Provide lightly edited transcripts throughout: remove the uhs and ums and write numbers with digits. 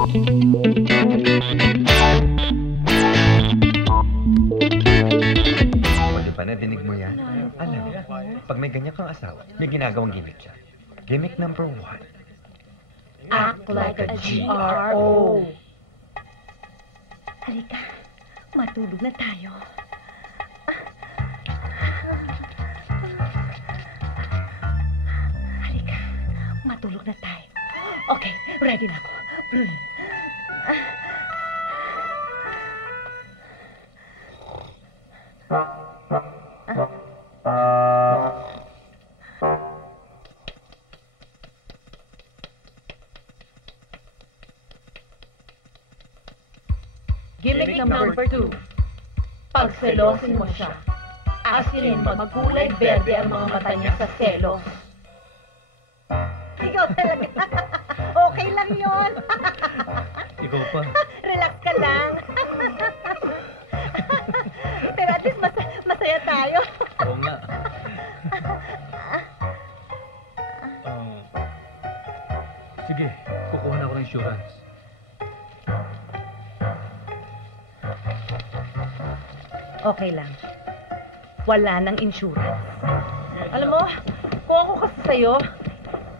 Di ba nadinig mo yan? Alam, pag may ganyan kang asawa, may ginagawang gimmick siya. Gimmick number 1. Act like a GRO. Halika, matulog na tayo. Halika, matulog na tayo. Okay, ready na ako. Gimmick number 2. Pagselosin mo siya. Asin magkulay berde ang mga mata niya sa selos. Ikaw talaga. Okay lang yon. Ikaw pa. Relax ka lang. Pero at least masaya tayo. Oo nga. Sige, kukuha na ako ng insurance. Okay lang. Wala nang insurance. Alam mo, kung ako kasi sa'yo,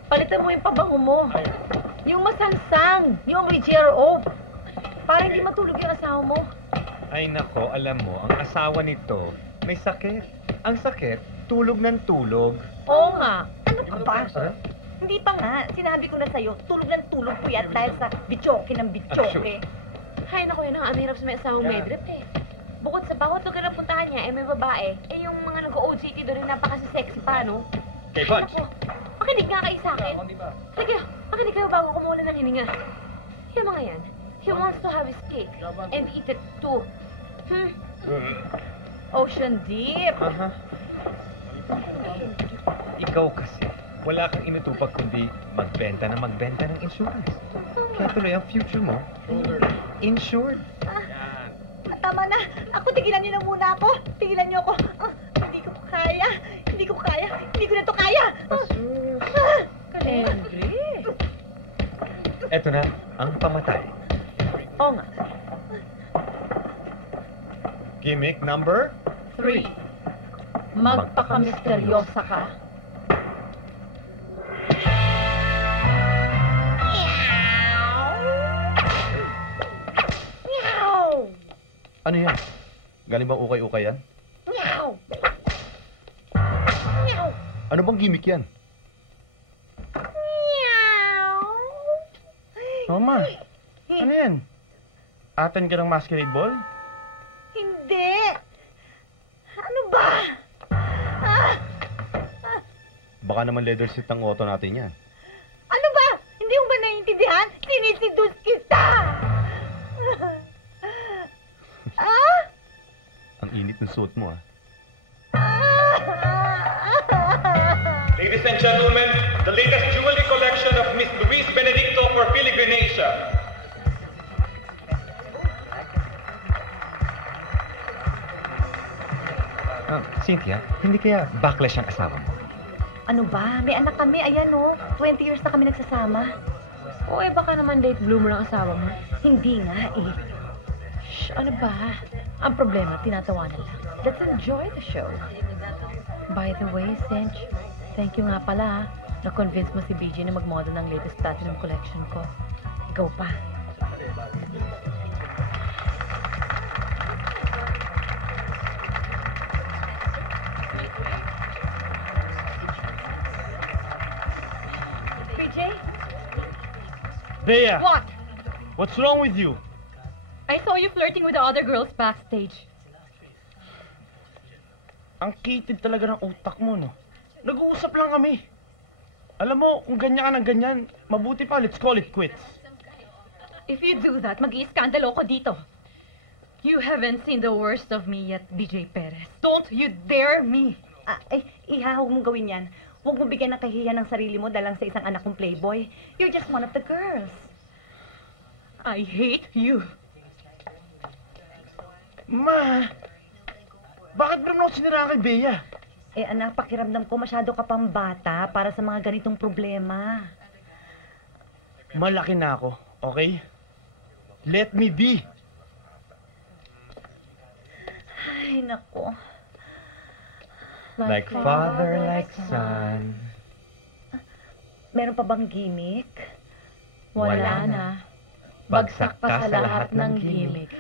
palitan mo yung pabango mo. Yung masansang, yung may GRO. Para hindi matulog yung asawa mo. Ay nako, alam mo, ang asawa nito may sakit. Ang sakit, tulog ng tulog. Oo nga. Ano ka ba? Hindi pa nga. Sinabi ko na sa'yo, tulog ng tulog po yan dahil sa bitsoke ng bitsoke. Hay naku, yun ang hirap sa may asawang medrep eh. Bukod sa bawat lugar na puntahan niya, may babae, yung mga nag-OJT doon rin napaka-sexy pa, no? Kay Bunch! Naku, makinig nga kayo sa akin. Sige, makinig kayo bago kumulan ng hininga. Yung mga yan, he wants to have his cake and eat it too. Ocean Deep. Ikaw kasi, wala kang inutupag kundi magbenta ng insurance. Kaya tuloy ang future mo, insured. Tama na. Ako, tigilan niyo na muna ako. Tigilan niyo ako. Hindi ko kaya. Hindi ko kaya. Hindi ko na to kaya. Kalendri. Eto na, ang pamatay. Oo nga. Gimmick number? 3. Magpaka-misteryosa ka. Ano yan? Galing bang ukay-ukay yan? Meow! Meow! Ano bang gimmick yan? Meow! Mama, ano yan? Attend ka ng masquerade ball? Hindi! Ano ba? Baka naman leather seat ang auto natin yan. Ano ba? Hindi mo ba naiintindihan? Sinisidus kita! Ang init ng suot mo, Ladies and gentlemen, the latest jewelry collection of Miss Luis Benedicto for Filigrinasia. Cynthia, hindi kaya backlash ang asawa mo? Ano ba? May anak kami. Ayan, oh. 20 years na kami nagsasama. O baka naman date bloomer ang asawa mo. Hindi nga, eh. Shh, ano ba? Ang problema, tinatawanan lang. Let's enjoy the show. By the way, Cinch, thank you nga pala. Na-convince mo si BJ na mag-model ng latest platinum collection ko. Ikaw pa. BJ? Bea! What? What's wrong with you? I saw you flirting with the other girls backstage. Ang kitid talaga ng utak mo, no? Nag-uusap lang kami. Alam mo, kung ganyan ka ng ganyan, mabuti pa, let's call it quits. If you do that, mag-i-skandalo ko dito. You haven't seen the worst of me yet, BJ Perez. Don't you dare me! Iha, huwag mong gawin yan. Huwag mong bigyan ng kahihiyan ng sarili mo dahil sa isang anak kong playboy. You're just one of the girls. I hate you. Ma! Bakit ba naman ako sinira kay Bea? Anak, pakiramdam ko masyado ka pang bata para sa mga ganitong problema. Malaki na ako, okay? Let me be. Ay, nako. Like father, like son. Meron pa bang gimmick? Wala na. Bagsak pa sa lahat ng gimmick.